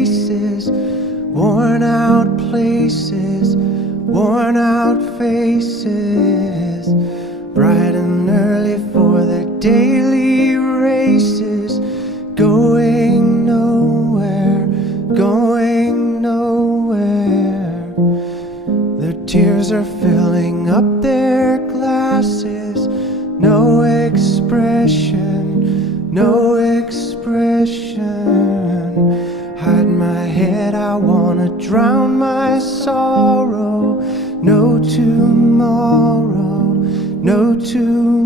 faces, worn out places, worn out faces, bright and early for their daily races, going nowhere, going nowhere. Their tears are filling up their glasses, no expression, no expression. Hide my head, I wanna drown my sorrow. No tomorrow, no tomorrow.